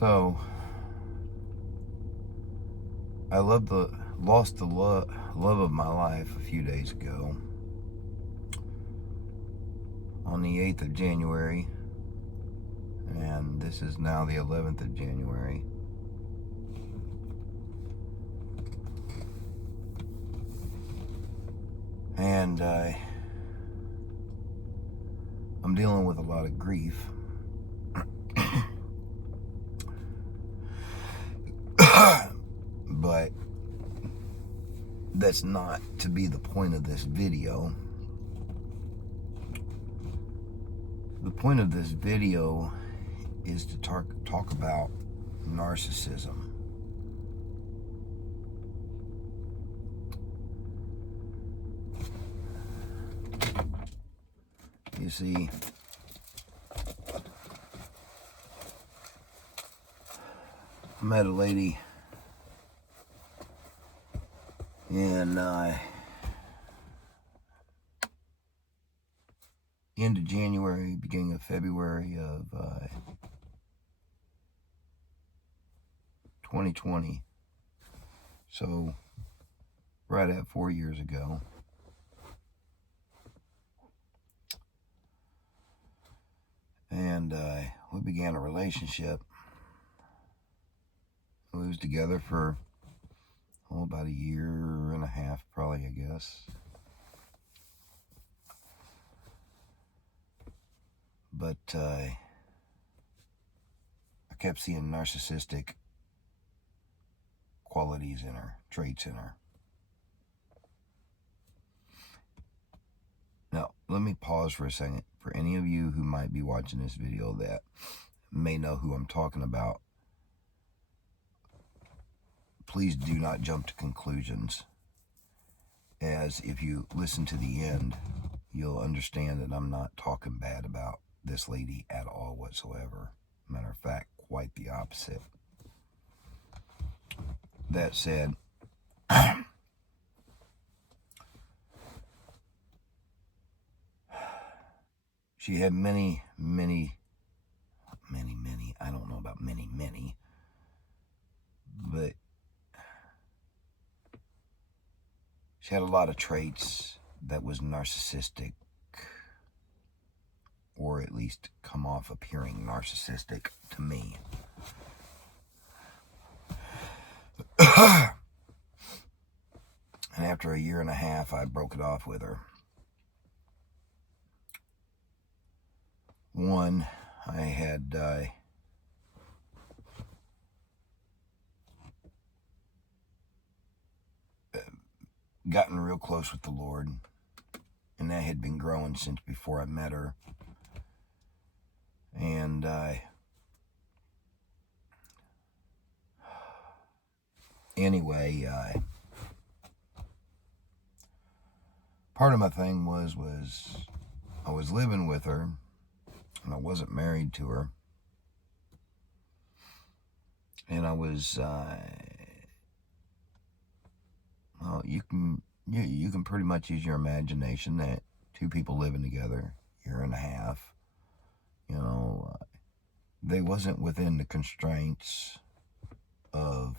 So, I lost the love of my life a few days ago. On the 8th of January, and this is now the 11th of January. And I'm dealing with a lot of grief. But that's not to be the point of this video. The point of this video is to talk about narcissism. You see, I met a lady in end of January, beginning of February of 2020. So, right at 4 years ago. And we began a relationship. We was together for about a year and a half, probably, I guess. But I kept seeing narcissistic qualities in her, traits in her. Now, let me pause for a second. For any of you who might be watching this video that may know who I'm talking about, please do not jump to conclusions, as if you listen to the end, you'll understand that I'm not talking bad about this lady at all whatsoever. Matter of fact, quite the opposite. That said, she had many, I don't know about many, but she had a lot of traits that was narcissistic, or at least come off appearing narcissistic to me. And after a year and a half, I broke it off with her. One, I had gotten real close with the Lord, and that had been growing since before I met her. And anyway, part of my thing was I was living with her, and I wasn't married to her, and I was well, you can pretty much use your imagination that two people living together, year and a half, they wasn't within the constraints of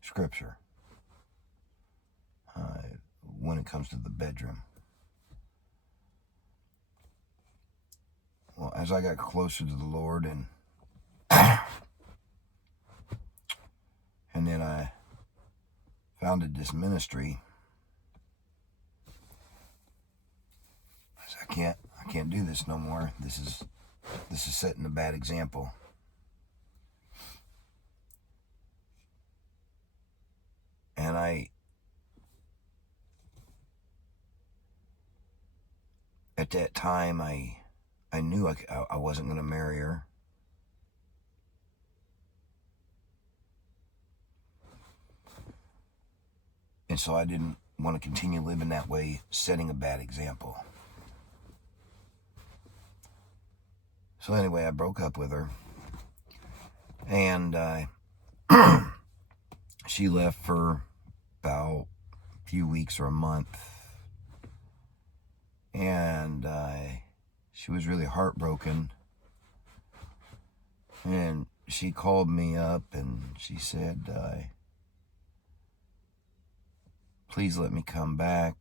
Scripture when it comes to the bedroom. Well, as I got closer to the Lord, and then I founded this ministry, I said, I can't do this no more. This is setting a bad example. And at that time, I knew I wasn't going to marry her. And so I didn't want to continue living that way, setting a bad example. So anyway, I broke up with her. And she left for about a few weeks or a month. And she was really heartbroken. And she called me up and she said, please let me come back.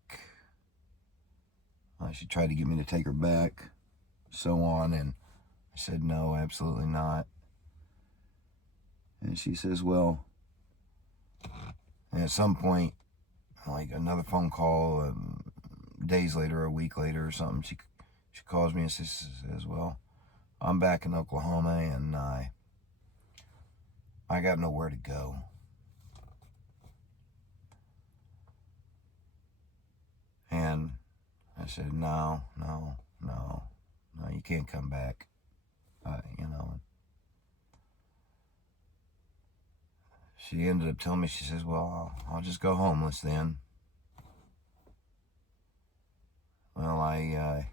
She tried to get me to take her back, so on, and I said, no, absolutely not. And she says, well, and at some point, like another phone call, days later, a week later or something, she calls me and says, well, I'm back in Oklahoma and I got nowhere to go. And I said, no, you can't come back. She ended up telling me, she says, well, I'll just go homeless then. Well, I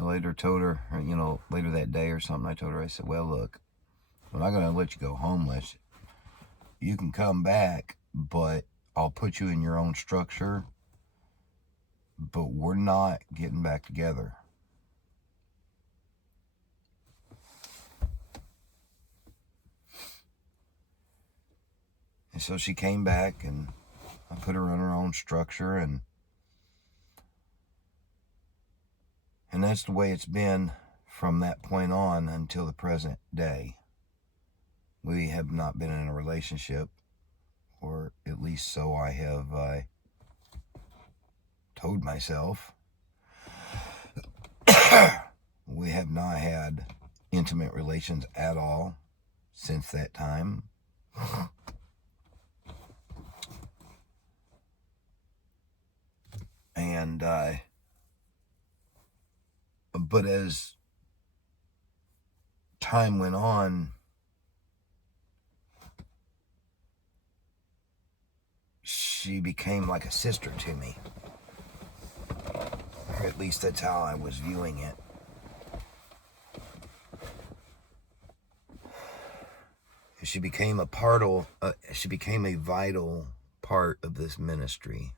later told her, later that day or something, I told her, I said, well, look, I'm not going to let you go homeless. You can come back, but I'll put you in your own structure, but we're not getting back together. And so she came back, and I put her in her own structure, and that's the way it's been from that point on until the present day. We have not been in a relationship, or at least so I have told myself. We have not had intimate relations at all since that time. And but as time went on, she became like a sister to me. Or at least that's how I was viewing it. She became a vital part of this ministry.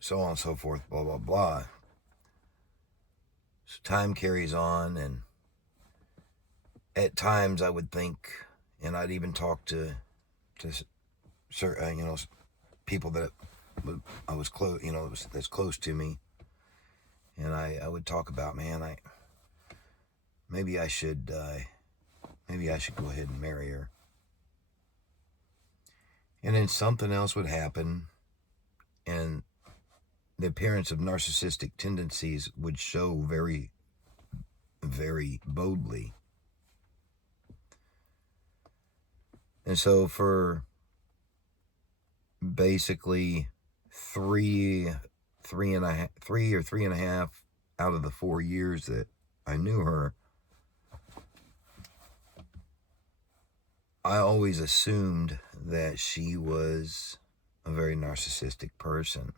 So on and so forth, blah, blah, blah. So time carries on, and at times I would think, and I'd even talk to people that I was close, that's close to me, and I would talk about, man, maybe I should go ahead and marry her. And then something else would happen, and the appearance of narcissistic tendencies would show very, very boldly. And so for basically three and a half out of the 4 years that I knew her, I always assumed that she was a very narcissistic person.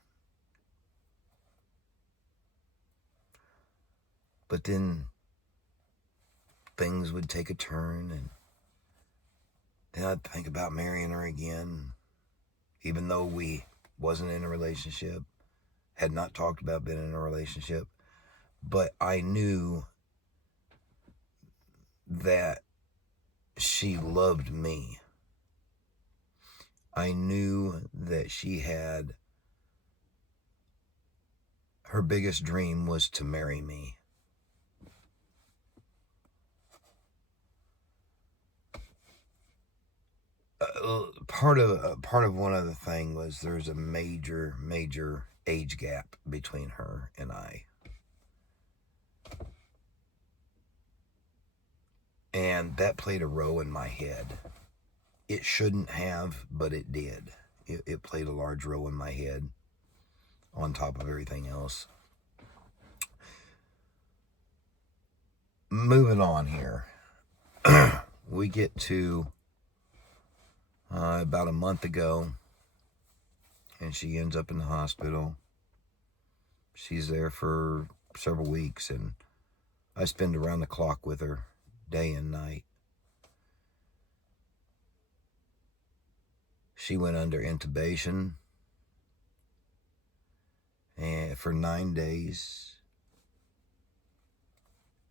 But then things would take a turn, and then I'd think about marrying her again, even though we wasn't in a relationship, had not talked about being in a relationship. But I knew that she loved me. I knew that she had, her biggest dream was to marry me. Part of one other thing was there's a major age gap between her and I. And that played a role in my head. It shouldn't have, but it did. It played a large role in my head on top of everything else. Moving on here. We get to about a month ago, and she ends up in the hospital. She's there for several weeks, and I spend around the clock with her, day and night. She went under intubation and for 9 days,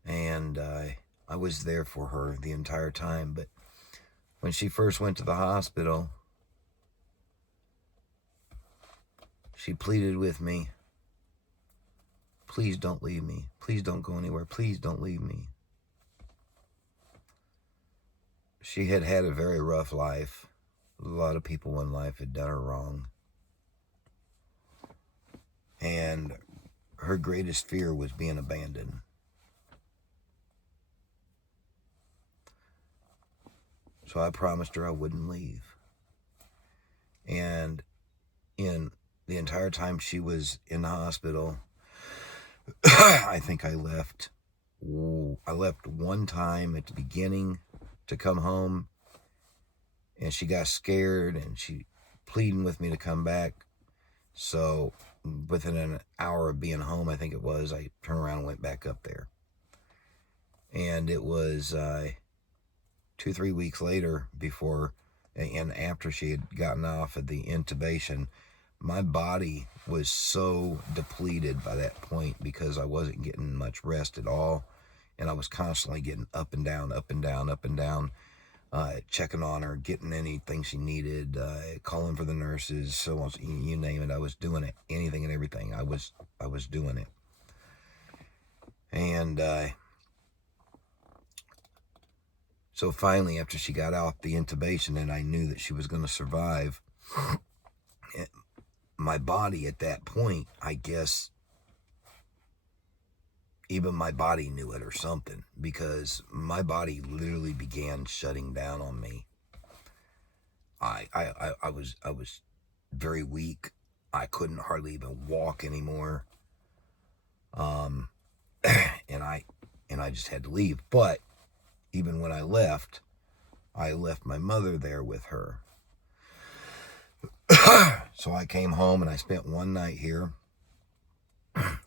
and I was there for her the entire time. But when she first went to the hospital, she pleaded with me, please don't leave me. Please don't go anywhere. Please don't leave me. She had had a very rough life. A lot of people in life had done her wrong. And her greatest fear was being abandoned. So I promised her I wouldn't leave. And in the entire time she was in the hospital, I think I left one time at the beginning to come home, and she got scared and she pleading with me to come back. So within an hour of being home, I think it was, I turned around and went back up there. And it was 2-3 weeks later, before and after she had gotten off of the intubation, my body was so depleted by that point because I wasn't getting much rest at all. And I was constantly getting up and down, up and down, up and down, checking on her, getting anything she needed, calling for the nurses, so on, you name it. I was doing it, anything and everything. I was doing it. And so finally, after she got off the intubation and I knew that she was going to survive, my body at that point, I guess, even my body knew it or something, because my body literally began shutting down on me. I was very weak. I couldn't hardly even walk anymore. And I just had to leave. But even when I left my mother there with her. So I came home and I spent one night here.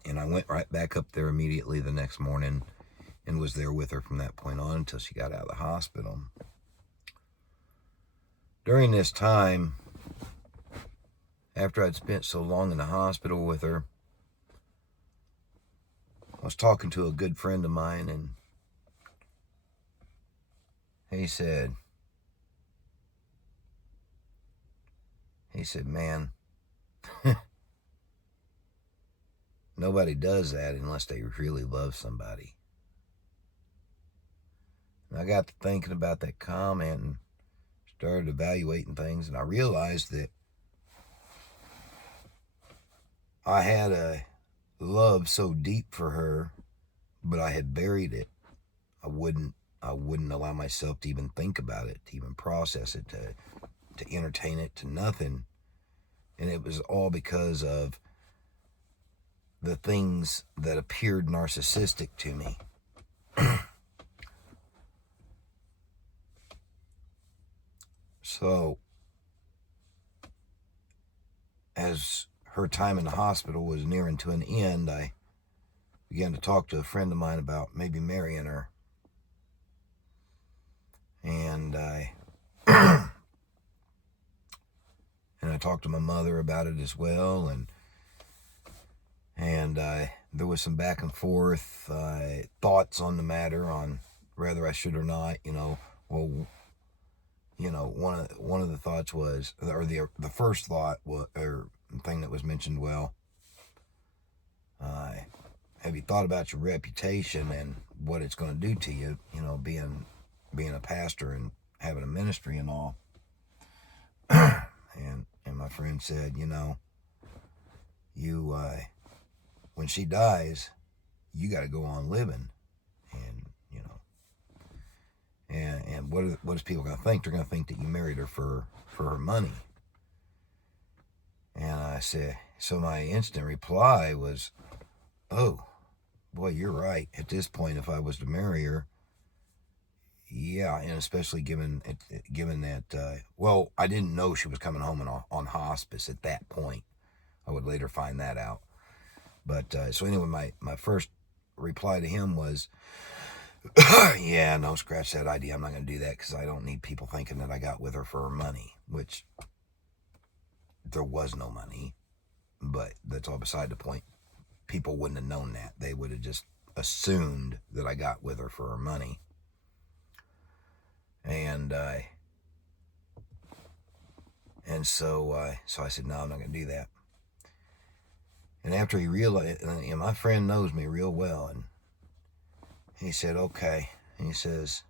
And I went right back up there immediately the next morning and was there with her from that point on until she got out of the hospital. During this time, after I'd spent so long in the hospital with her, I was talking to a good friend of mine, and he said, man, nobody does that unless they really love somebody. And I got to thinking about that comment and started evaluating things, and I realized that I had a love so deep for her, but I had buried it. I wouldn't allow myself to even think about it, to even process it, to entertain it, to nothing. And it was all because of the things that appeared narcissistic to me. So, as her time in the hospital was nearing to an end, I began to talk to a friend of mine about maybe marrying her. And I talked to my mother about it as well, and there was some back and forth thoughts on the matter on whether I should or not. One of the thoughts was, or the first thought was, or thing that was mentioned, well, have you thought about your reputation and what it's going to do to you? Being a pastor and having a ministry and all. And my friend said, when she dies, you got to go on living, and what is people going to think? They're going to think that you married her for her money. And I said, so my instant reply was, oh, boy, you're right. At this point, if I was to marry her, yeah, and especially given that, well, I didn't know she was coming home on hospice at that point. I would later find that out. But so anyway, my first reply to him was, yeah, no, scratch that idea. I'm not going to do that because I don't need people thinking that I got with her for her money, which there was no money, but that's all beside the point. People wouldn't have known that. They would have just assumed that I got with her for her money. And so I said, no, I'm not going to do that. And after he realized, and my friend knows me real well, and he said, okay. And he says,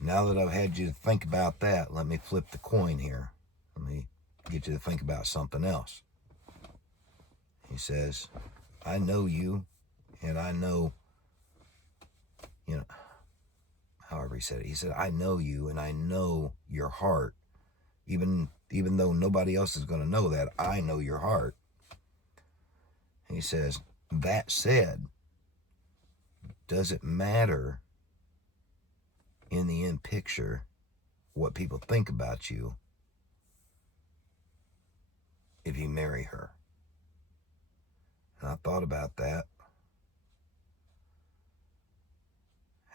now that I've had you to think about that, let me flip the coin here. Let me get you to think about something else. He says, I know you, and I know, however he said it. He said, I know you, and I know your heart. Even though nobody else is going to know that, I know your heart. He says, that said, does it matter in the end picture what people think about you if you marry her? And I thought about that.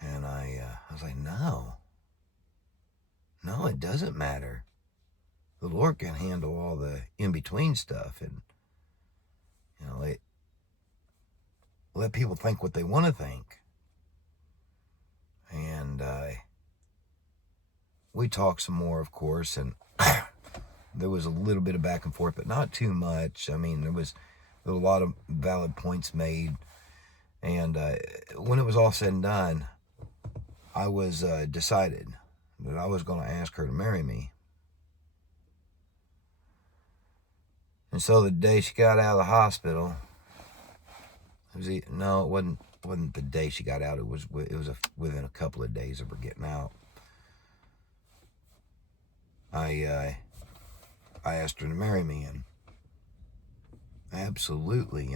And I was like, no, it doesn't matter. The Lord can handle all the in-between stuff, and let people think what they want to think. And we talked some more, of course, and there was a little bit of back and forth, but not too much. I mean, there was a lot of valid points made. And when it was all said and done, I was decided that I was going to ask her to marry me. And so the day she got out of the hospital, it wasn't the day she got out. It was within a couple of days of her getting out. I asked her to marry me, and absolutely,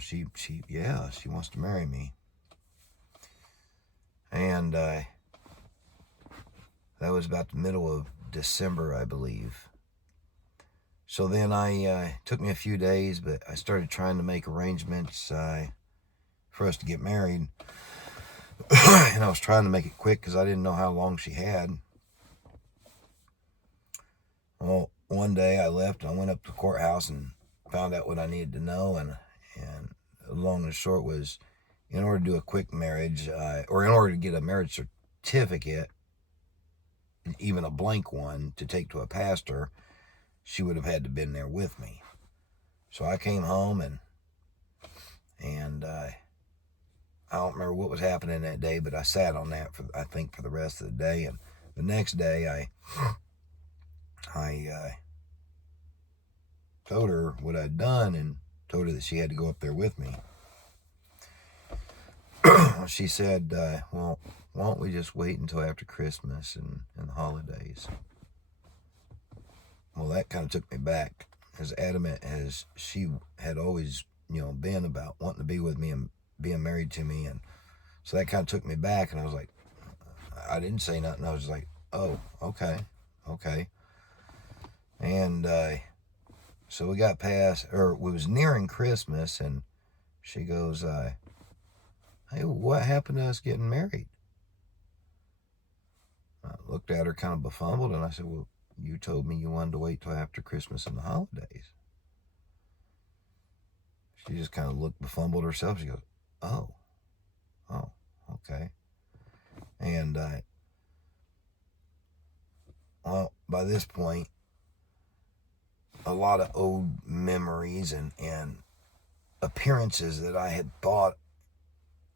she wants to marry me. And that was about the middle of December, I believe. So then took me a few days, but I started trying to make arrangements for us to get married. And I was trying to make it quick because I didn't know how long she had. Well, one day I left and I went up to the courthouse and found out what I needed to know. And long and short was, in order to do a quick marriage, or in order to get a marriage certificate, even a blank one, to take to a pastor, she would have had to been there with me. So I came home and I don't remember what was happening that day, but I sat on that for the rest of the day. And the next day I told her what I'd done and told her that she had to go up there with me. She said, well, why don't we just wait until after Christmas and the holidays? Well, that kind of took me back, as adamant as she had always, been about wanting to be with me and being married to me. And so that kind of took me back, and I was like, I didn't say nothing. I was just like, oh, okay. And so we got past, or we was nearing Christmas, and she goes, hey, what happened to us getting married? I looked at her kind of befuddled, and I said, well, you told me you wanted to wait till after Christmas and the holidays. She just kind of looked befuddled herself. She goes, oh, okay. And well, by this point, a lot of old memories and appearances that I had thought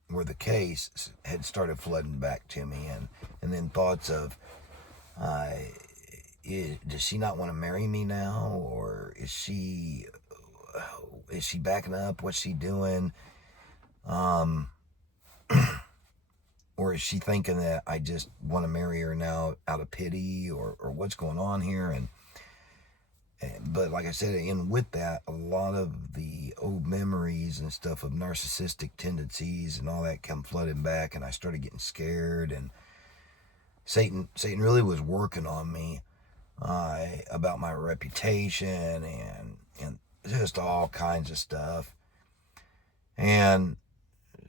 were the case had started flooding back to me, and then thoughts of, does she not want to marry me now, or is she backing up? What's she doing? Or is she thinking that I just want to marry her now out of pity, or what's going on here? But like I said, and with that, a lot of the old memories and stuff of narcissistic tendencies and all that come flooding back, and I started getting scared, and Satan really was working on me about my reputation and just all kinds of stuff. And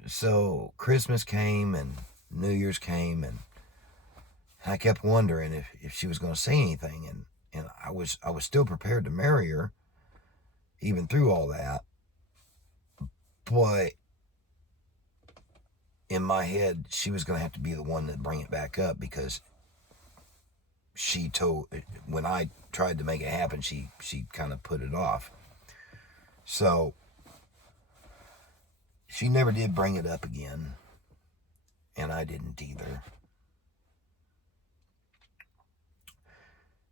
So Christmas came and New Year's came, and I kept wondering if she was going to say anything, and I was still prepared to marry her, even through all that. But in my head, she was going to have to be the one to bring it back up, because when I tried to make it happen, she kind of put it off. So she never did bring it up again, and I didn't either.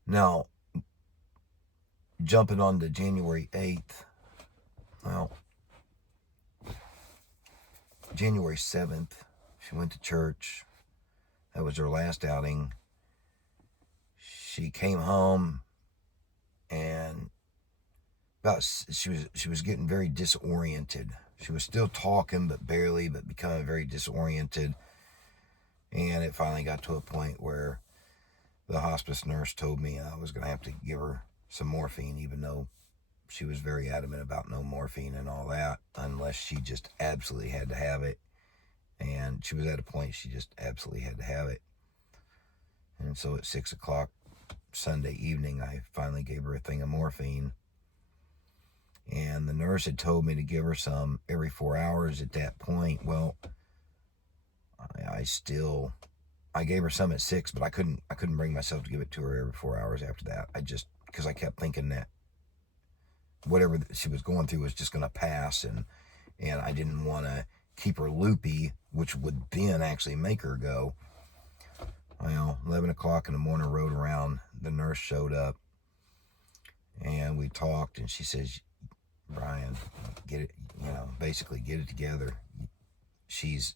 Now, jumping on to January 8th, well, January 7th, she went to church. That was her last outing. She came home, and she was getting very disoriented. She was still talking, but barely, but becoming very disoriented. And it finally got to a point where the hospice nurse told me I was going to have to give her some morphine, even though she was very adamant about no morphine and all that, unless she just absolutely had to have it. And she was at a point she just absolutely had to have it. And so at 6 o'clock Sunday evening, I finally gave her a thing of morphine. And the nurse had told me to give her some every 4 hours at that point. Well, I gave her some at 6, but I couldn't bring myself to give it to her every 4 hours after that. Because I kept thinking that whatever she was going through was just going to pass, and I didn't want to keep her loopy, which would then actually make her go. Well, 11 o'clock in the morning rolled around, the nurse showed up, and we talked, and she says, Brian, get it, basically get it together. It's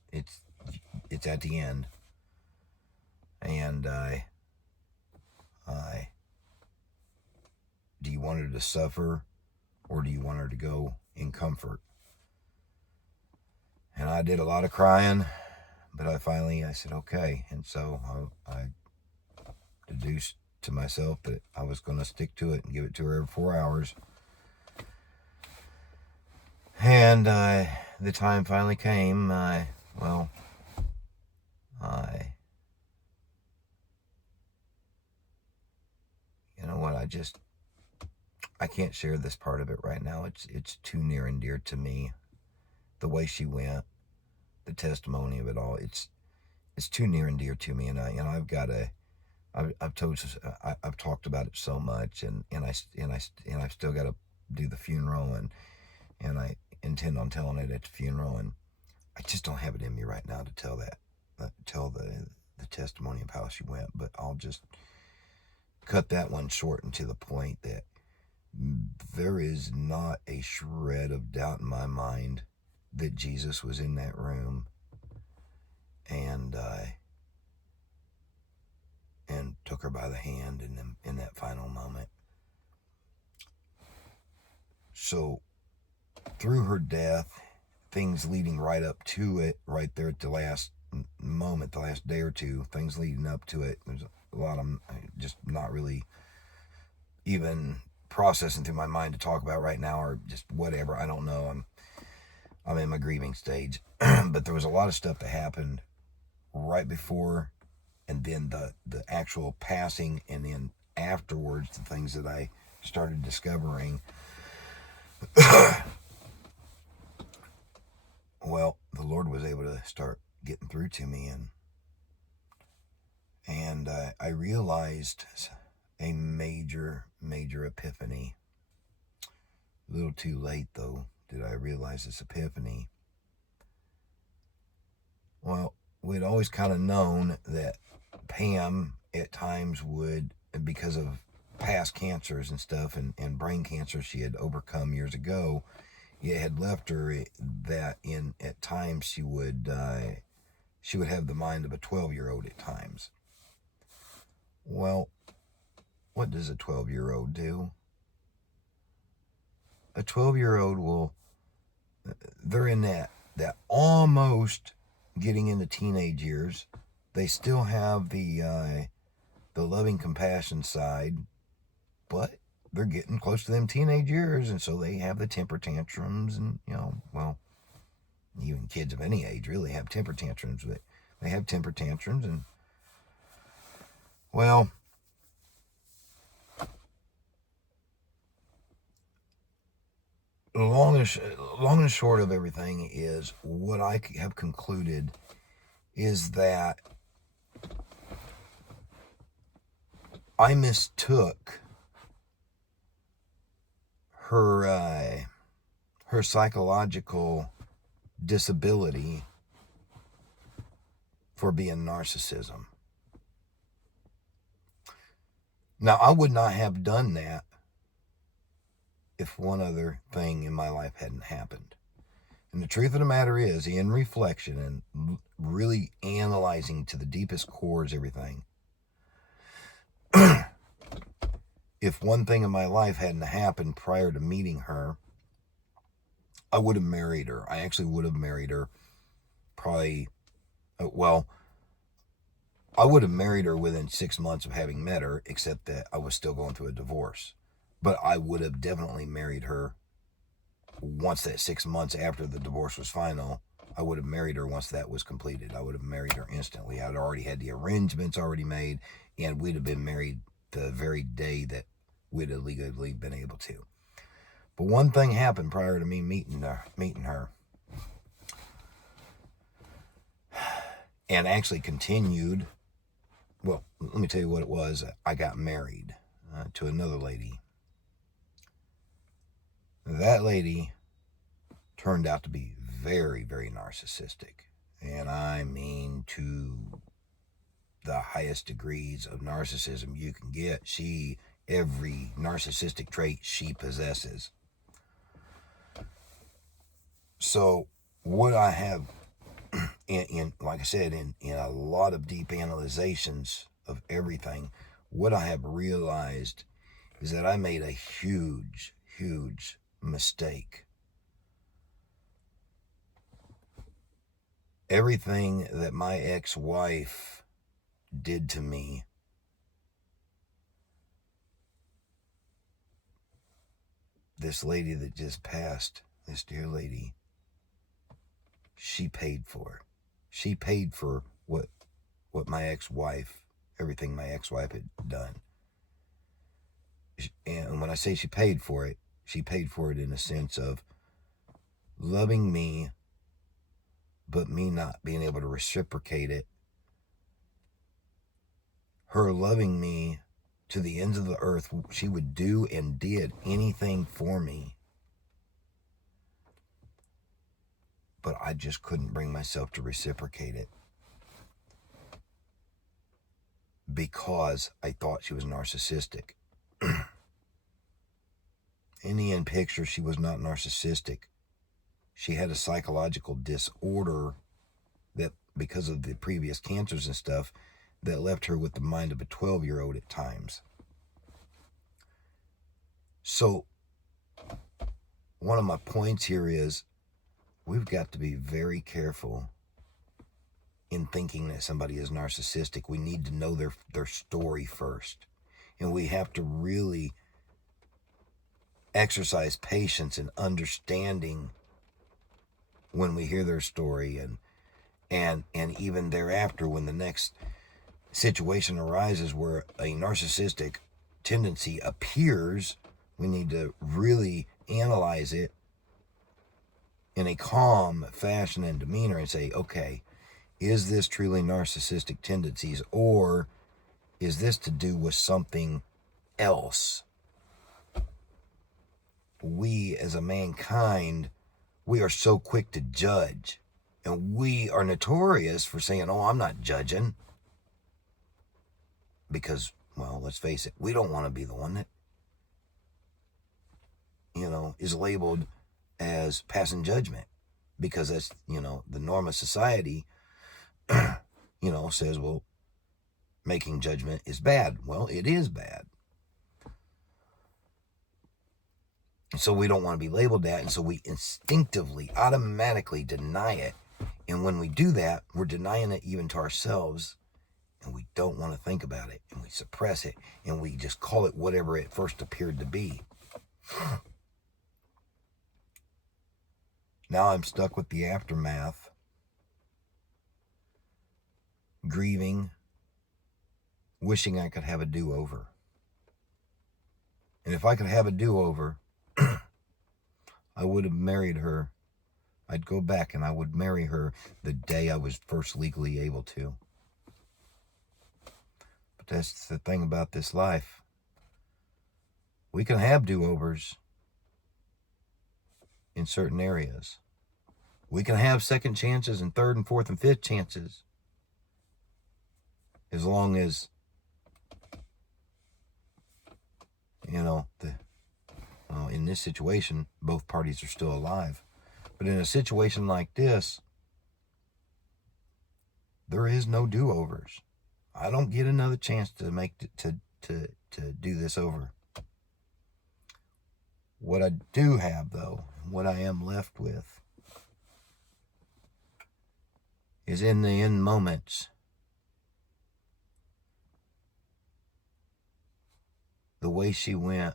at the end. And do you want her to suffer, or do you want her to go in comfort? And I did a lot of crying, but I said, okay. And so I deduced to myself that I was going to stick to it and give it to her every 4 hours. And the time finally came. You know what? I can't share this part of it right now. It's too near and dear to me. The way she went, the testimony of it all. It's too near and dear to me, and I've talked about it so much, and I've still got to do the funeral, and I intend on telling it at the funeral, and I just don't have it in me right now to tell the testimony of how she went. But I'll just cut that one short and to the point that there is not a shred of doubt in my mind that Jesus was in that room and took her by the hand in that final moment. So through her death, things leading right up to it, right there at the last moment, the last day or two, things leading up to it, there's a lot of just not really even processing through my mind to talk about right now, or just whatever. I don't know. I'm in my grieving stage. But there was a lot of stuff that happened right before, and then the actual passing, and then afterwards, the things that I started discovering. Well, the Lord was able to start getting through to me, and I realized a major epiphany. A little too late, though, did I realize this epiphany. Well, we'd always kind of known that Pam at times would, because of past cancers and stuff, and brain cancer she had overcome years ago, it had left her that at times she would have the mind of a 12-year-old at times. Well, what does a 12-year-old do? A 12-year-old they're in that almost getting into teenage years. They still have the loving compassion side, but they're getting close to them teenage years, and so they have the temper tantrums, and even kids of any age really have temper tantrums, but they have temper tantrums, and, well, long and short of everything is, what I have concluded is that I mistook her psychological disability for being narcissism. Now, I would not have done that if one other thing in my life hadn't happened. And the truth of the matter is, in reflection and really analyzing to the deepest cores everything, if one thing in my life hadn't happened prior to meeting her, I would have married her. I actually would have married her probably, well, I would have married her within 6 months of having met her, except that I was still going through a divorce. But I would have definitely married her once that 6 months after the divorce was final. I would have married her once that was completed. I would have married her instantly. I'd already had the arrangements already made, and we'd have been married the very day that we'd have legally been able to. But one thing happened prior to me meeting her, and actually continued. Well, let me tell you what it was. I got married to another lady. That lady turned out to be very, very narcissistic. And I mean to the highest degrees of narcissism you can get. Every narcissistic trait she possesses. So what I have, like I said, in a lot of deep analyzations of everything, what I have realized is that I made a huge, huge mistake. Everything that my ex-wife did to me this lady that just passed, this dear lady, she paid for. She paid for what my ex-wife, everything my ex-wife had done. And when I say she paid for it in a sense of loving me, but me not being able to reciprocate it. Her loving me to the ends of the earth. She would do and did anything for me. But I just couldn't bring myself to reciprocate it, because I thought she was narcissistic. In the end picture, she was not narcissistic. She had a psychological disorder that, because of the previous cancers and stuff, that left her with the mind of a 12-year-old at times. So one of my points here is, we've got to be very careful in thinking that somebody is narcissistic. We need to know their story first. And we have to really exercise patience and understanding when we hear their story, and even thereafter, when the next situation arises where a narcissistic tendency appears, we need to really analyze it in a calm fashion and demeanor and say, okay, is this truly narcissistic tendencies, or is this to do with something else? We as a mankind, we are so quick to judge, and we are notorious for saying, oh, I'm not judging, because, well, let's face it, we don't want to be the one that, is labeled as passing judgment, because that's, the norm of society, says, well, making judgment is bad. Well, it is bad. And so we don't want to be labeled that, and so we instinctively, automatically deny it. And when we do that, we're denying it even to ourselves, and we don't want to think about it, and we suppress it, and we just call it whatever it first appeared to be. Now I'm stuck with the aftermath, grieving, wishing I could have a do-over. And if I could have a do-over, I would have married her. I'd go back and I would marry her the day I was first legally able to. But that's the thing about this life. We can have do-overs in certain areas. We can have second chances and third and fourth and fifth chances, as long as, in this situation, both parties are still alive. But in a situation like this, there is no do-overs. I don't get another chance to do this over. What I do have, though, what I am left with, is in the end moments, the way she went,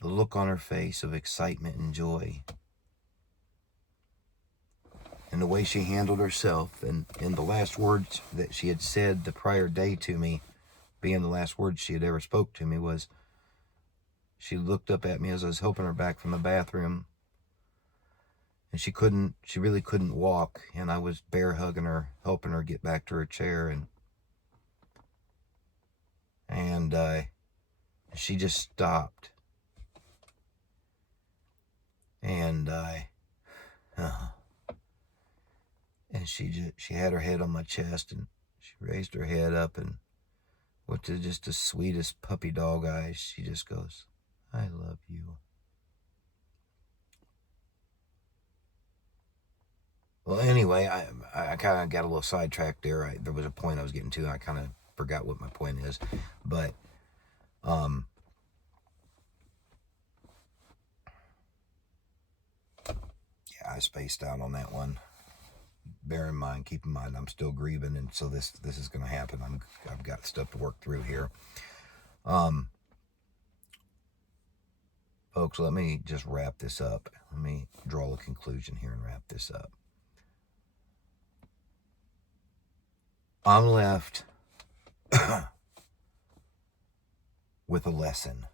the look on her face of excitement and joy, and the way she handled herself, and the last words that she had said the prior day to me, being the last words she had ever spoke to me, was, she looked up at me as I was helping her back from the bathroom, and she really couldn't walk, and I was bear hugging her, helping her get back to her chair, and she just stopped, and she had her head on my chest, and she raised her head up, and with just the sweetest puppy dog eyes, she just goes, "I love you." Well, anyway, I kind of got a little sidetracked there. There was a point I was getting to, and I kind of forgot what my point is. But, yeah, I spaced out on that one. Keep in mind, I'm still grieving, and so this is going to happen. I've got stuff to work through here. Folks, let me just wrap this up. Let me draw a conclusion here and wrap this up. I'm left with a lesson.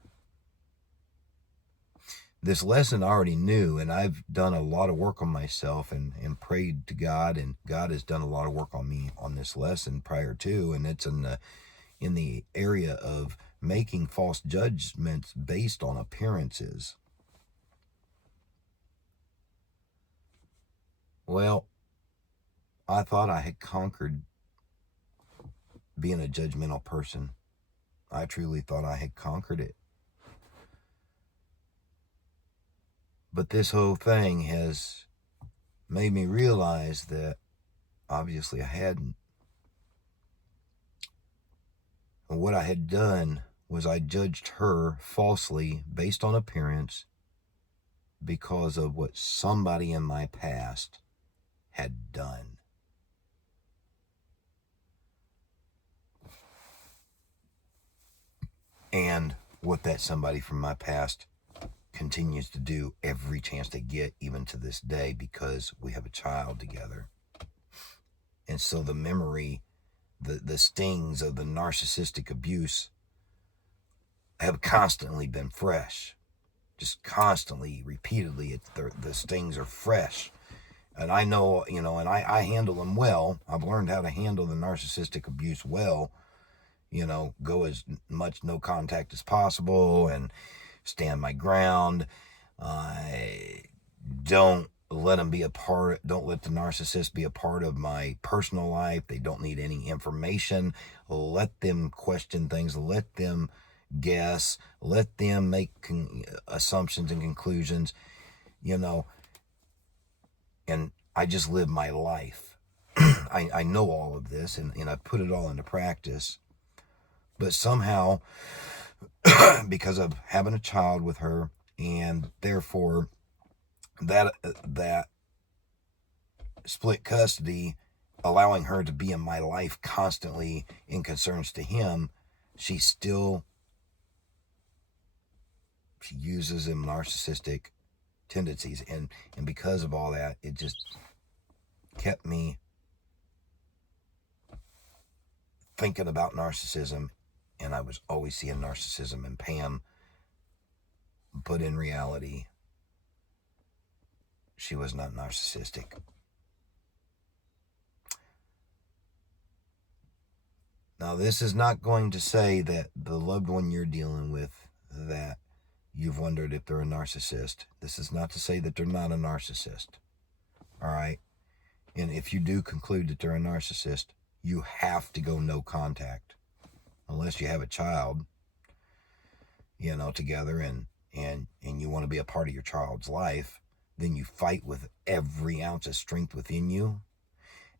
This lesson I already knew, and I've done a lot of work on myself and prayed to God, and God has done a lot of work on me on this lesson prior to, and it's in the area of making false judgments based on appearances. Well, I thought I had conquered being a judgmental person. I truly thought I had conquered it. But this whole thing has made me realize that obviously I hadn't. And what I had done was I judged her falsely based on appearance because of what somebody in my past had done. And what that somebody from my past continues to do every chance they get, even to this day, because we have a child together. And so the memory, the stings of the narcissistic abuse have constantly been fresh. Just constantly, repeatedly, the stings are fresh. And I know, and I handle them well. I've learned how to handle the narcissistic abuse well. Go as much no contact as possible and stand my ground. Don't let them don't let the narcissist be a part of my personal life. They don't need any information. Let them question things. Let them guess. Let them make assumptions and conclusions, and I just live my life. I know all of this, and I put it all into practice. But somehow, because of having a child with her, and therefore that split custody, allowing her to be in my life constantly in concerns to him, she uses him narcissistic tendencies. And because of all that, it just kept me thinking about narcissism, and I was always seeing narcissism in Pam, but in reality, she was not narcissistic. Now, this is not going to say that the loved one you're dealing with, that you've wondered if they're a narcissist. This is not to say that they're not a narcissist. All right? And if you do conclude that they're a narcissist, you have to go no contact. Unless you have a child, together, and you want to be a part of your child's life, then you fight with every ounce of strength within you,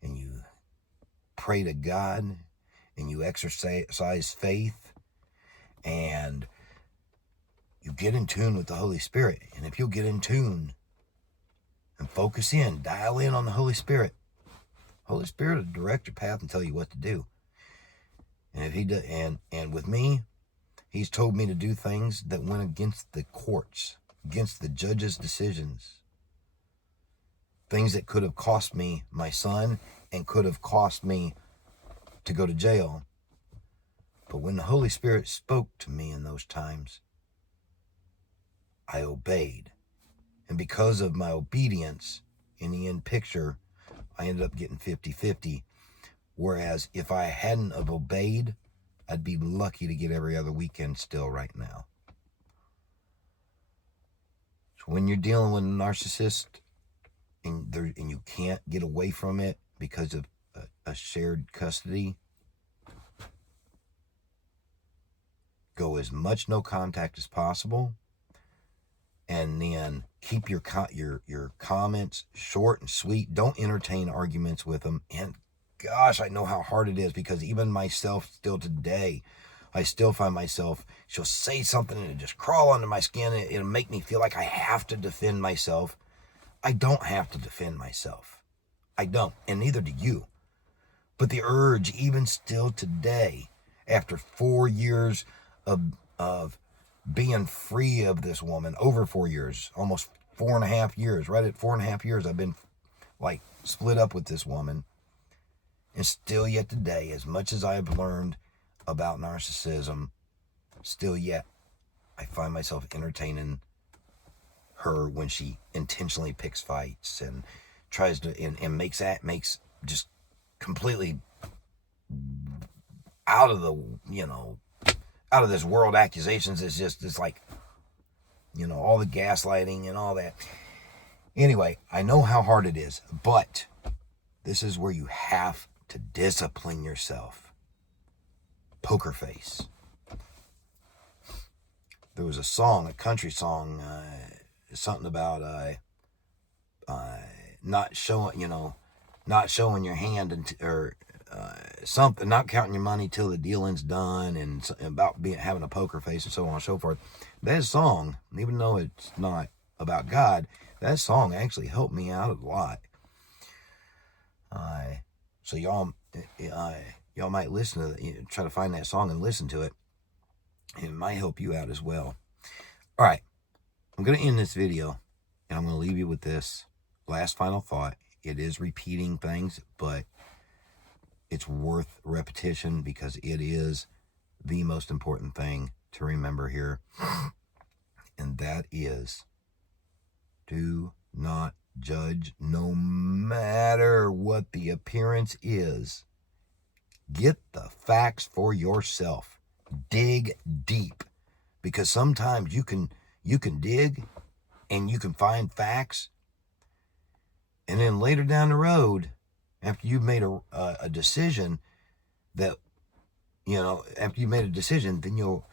and you pray to God, and you exercise faith, and you get in tune with the Holy Spirit. And if you'll get in tune and focus in, dial in on the Holy Spirit will direct your path and tell you what to do. And if he does, and with me, he's told me to do things that went against the courts, against the judge's decisions. Things that could have cost me my son and could have cost me to go to jail. But when the Holy Spirit spoke to me in those times, I obeyed. And because of my obedience, in the end picture, I ended up getting 50-50. Whereas if I hadn't have obeyed, I'd be lucky to get every other weekend still right now. So when you're dealing with a narcissist and you can't get away from it because of a shared custody, go as much no contact as possible, and then keep your comments short and sweet. Don't entertain arguments with them. And gosh, I know how hard it is, because even myself still today, I still find myself, she'll say something and it just crawl under my skin, and it'll make me feel like I have to defend myself. I don't have to defend myself. I don't, and neither do you. But the urge, even still today, after 4 years of being free of this woman, over 4 years, almost 4.5 years, right at 4.5 years, I've been like split up with this woman. And still yet today, as much as I've learned about narcissism, still yet I find myself entertaining her when she intentionally picks fights and tries to, and makes just completely out of the, out of this world accusations. It's like, all the gaslighting and all that. Anyway, I know how hard it is, but this is where you have to discipline yourself. Poker face. There was a song, a country song, something about not showing your hand, or something, not counting your money till the dealing's done, and about having a poker face, and so on and so forth. That song, even though it's not about God, that song actually helped me out a lot. So y'all might listen to it, try to find that song and listen to it. It might help you out as well. All right, I'm going to end this video, and I'm going to leave you with this last final thought. It is repeating things, but it's worth repetition, because it is the most important thing to remember here. And that is, do not judge, no matter what the appearance is. Get the facts for yourself. Dig deep, because sometimes you can dig and you can find facts, and then later down the road, after you've made a decision, that after you made a decision, then you'll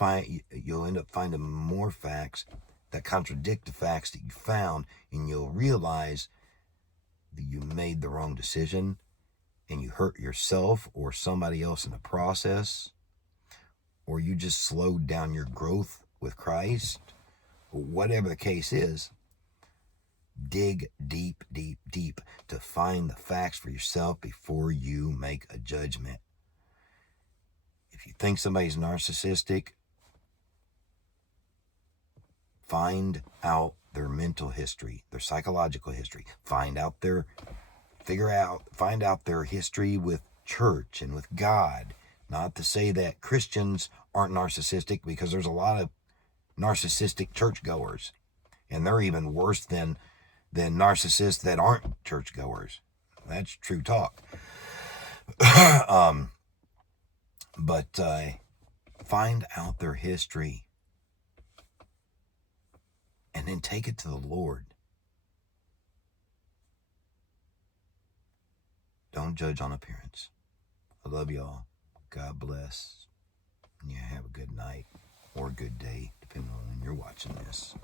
end up finding more facts that contradict the facts that you found, and you'll realize that you made the wrong decision, and you hurt yourself or somebody else in the process, or you just slowed down your growth with Christ, or whatever the case is. Dig deep, deep, deep to find the facts for yourself before you make a judgment. If you think somebody's narcissistic, find out their mental history, their psychological history. Find out their history with church and with God. Not to say that Christians aren't narcissistic, because there's a lot of narcissistic churchgoers, and they're even worse than narcissists that aren't churchgoers. That's true talk. But find out their history and then take it to the Lord. Don't judge on appearance. I love y'all. God bless. Yeah, have a good night or a good day, depending on when you're watching this.